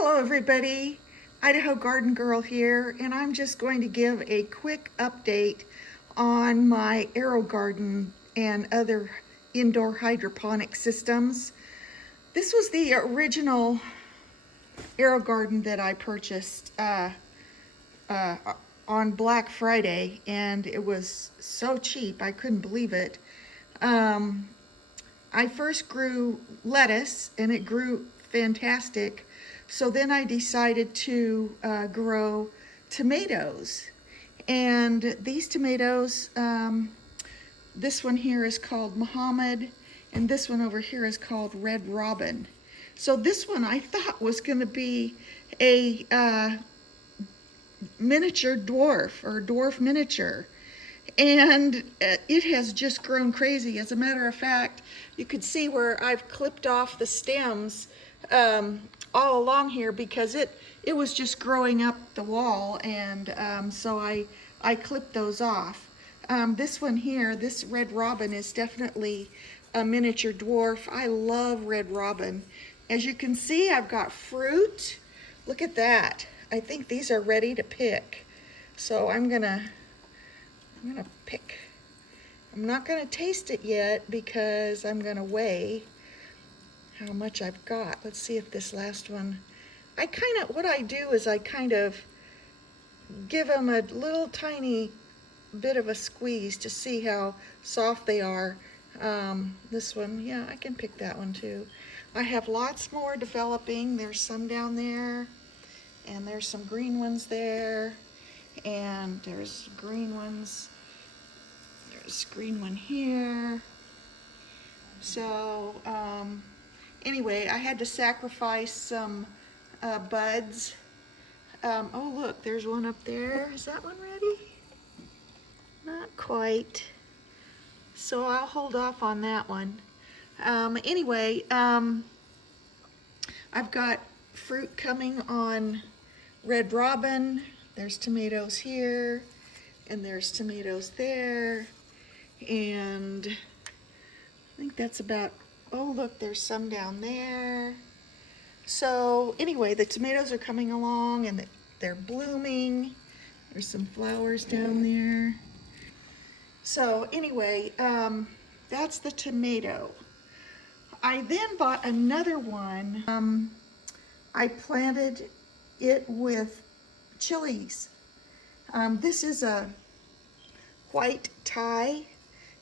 Hello everybody, Idaho Garden Girl here, and I'm just going to give a quick update on my Aerogarden and other indoor hydroponic systems. This was the original Aerogarden that I purchased uh, on Black Friday, and it was so cheap, I couldn't believe it. I first grew lettuce and it grew fantastic. So then I decided to grow tomatoes. And these tomatoes, this one here is called Muhammad, and this one over here is called Red Robin. So this one I thought was going to be a miniature dwarf or dwarf miniature. And it has just grown crazy. As a matter of fact, you could see where I've clipped off the stems all along here because it was just growing up the wall, and so I clipped those off. This one here, this Red Robin, is definitely a miniature dwarf. I love Red Robin. As you can see, I've got fruit. Look at that. I think these are ready to pick. So I'm gonna pick. I'm not gonna taste it yet because I'm gonna weigh how much I've got. Let's see if this last one, what I do is I kind of give them a little tiny bit of a squeeze to see how soft they are. This one, yeah, I can pick that one too. I have lots more developing. There's some down there, and there's some green ones there, and there's green ones. There's a green one here. So anyway, I had to sacrifice some buds. Oh look, there's one up there. Is that one ready? Not quite. So I'll hold off on that one. Anyway, I've got fruit coming on Red Robin. There's tomatoes here, and there's tomatoes there, and I think that's about, oh look, there's some down there. So anyway, the tomatoes are coming along and they're blooming. There's some flowers down there. So anyway, that's the tomato. I then bought another one. I planted it with chilies. This is a white Thai,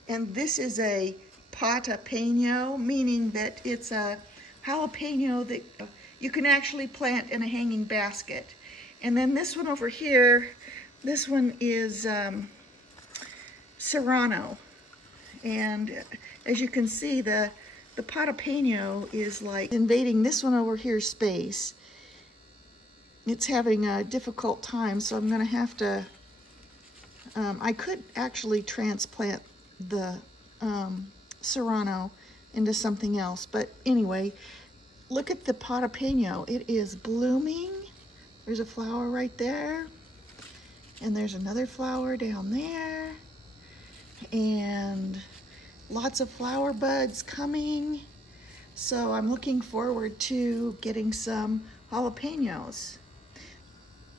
and this is a jalapeno, meaning that it's a jalapeno that you can actually plant in a hanging basket. And then this one over here, this one is serrano. And as you can see, the jalapeno is like invading this one over here's space. It's having a difficult time, so I'm gonna have to, I could actually transplant the serrano into something else, but anyway, look at the jalapeno. It is blooming. There's a flower right there, and there's another flower down there, and lots of flower buds coming. So I'm looking forward to getting some jalapenos.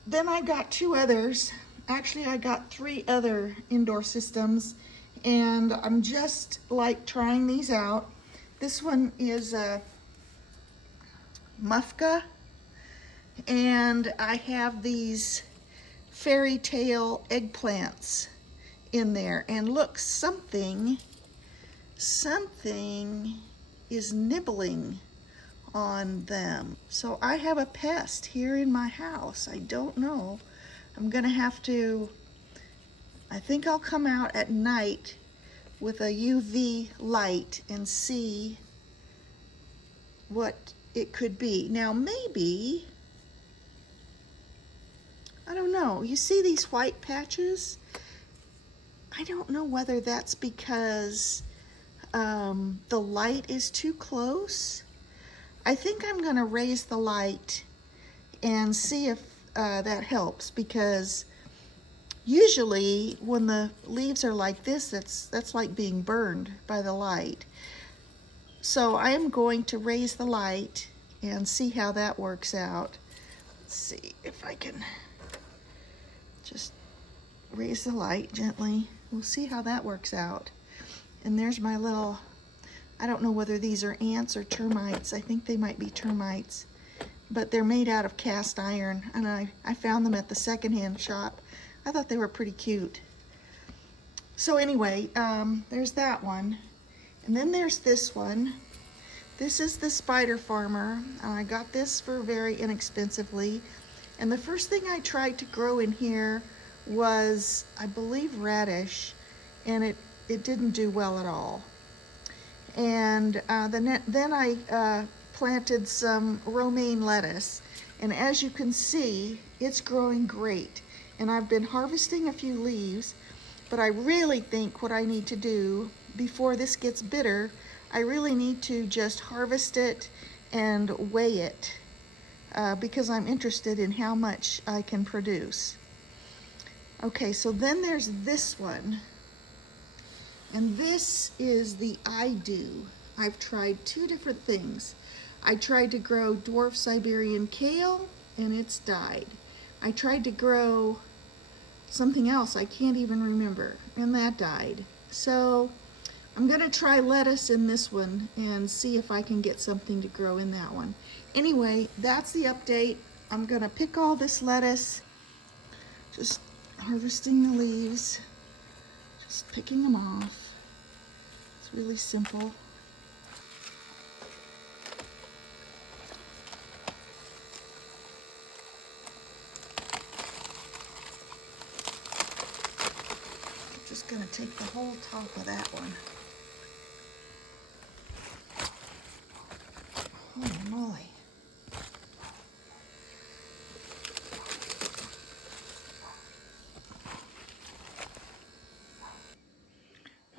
Then I got two others. Actually, I got three other indoor systems, and I'm just like trying these out. This one is a mufka, and I have these fairy tale eggplants in there, and look, something is nibbling on them. So I have a pest here in my house. I don't know. I'm gonna have to, I think I'll come out at night with a UV light and see what it could be. Now maybe, I don't know, you see these white patches? I don't know whether that's because the light is too close. I think I'm gonna raise the light and see if that helps, because usually when the leaves are like this, that's like being burned by the light. So I am going to raise the light and see how that works out. Let's see if I can just raise the light gently. We'll see how that works out. And there's my little, I don't know whether these are ants or termites. I think they might be termites, but they're made out of cast iron, and I found them at the secondhand shop. I thought they were pretty cute. So anyway, there's that one. And then there's this one. This is the Spider Farmer. I got this for very inexpensively. And the first thing I tried to grow in here was, I believe, radish, and it didn't do well at all. And then I planted some romaine lettuce, and as you can see, it's growing great. And I've been harvesting a few leaves, but I really think what I need to do before this gets bitter, I really need to just harvest it and weigh it because I'm interested in how much I can produce. Okay, so then there's this one, and this is the I Do. I've tried two different things. I tried to grow dwarf Siberian kale, and it's died. I tried to grow something else I can't even remember, and that died. So I'm gonna try lettuce in this one and see if I can get something to grow in that one. Anyway, that's the update. I'm gonna pick all this lettuce, just harvesting the leaves, just picking them off. It's really simple. Just gonna take the whole top of that one. Holy moly.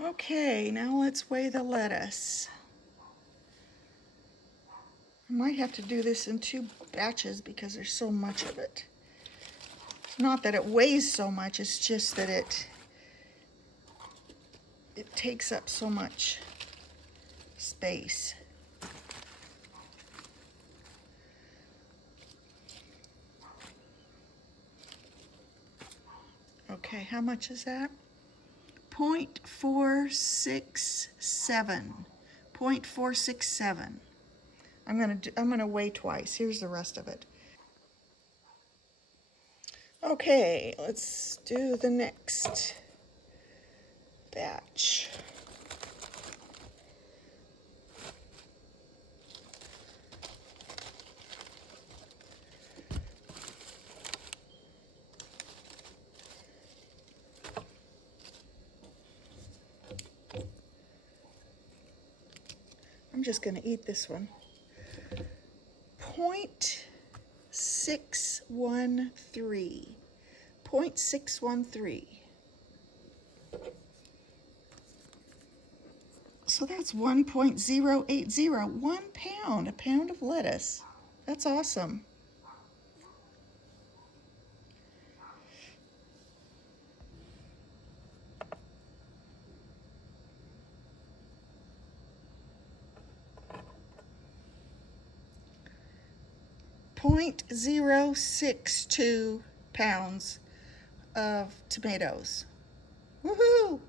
Okay, now let's weigh the lettuce. I might have to do this in 2 batches because there's so much of it. It's not that it weighs so much, it's just that it takes up so much space. Okay, how much is that? 0.467. 0.467. I'm gonna weigh twice. Here's the rest of it. Okay, let's do the next batch. I'm just gonna eat this one. 0.613. 0.613. So that's 1.080. 1 pound, a pound of lettuce. That's awesome. .062 pounds of tomatoes. Woohoo!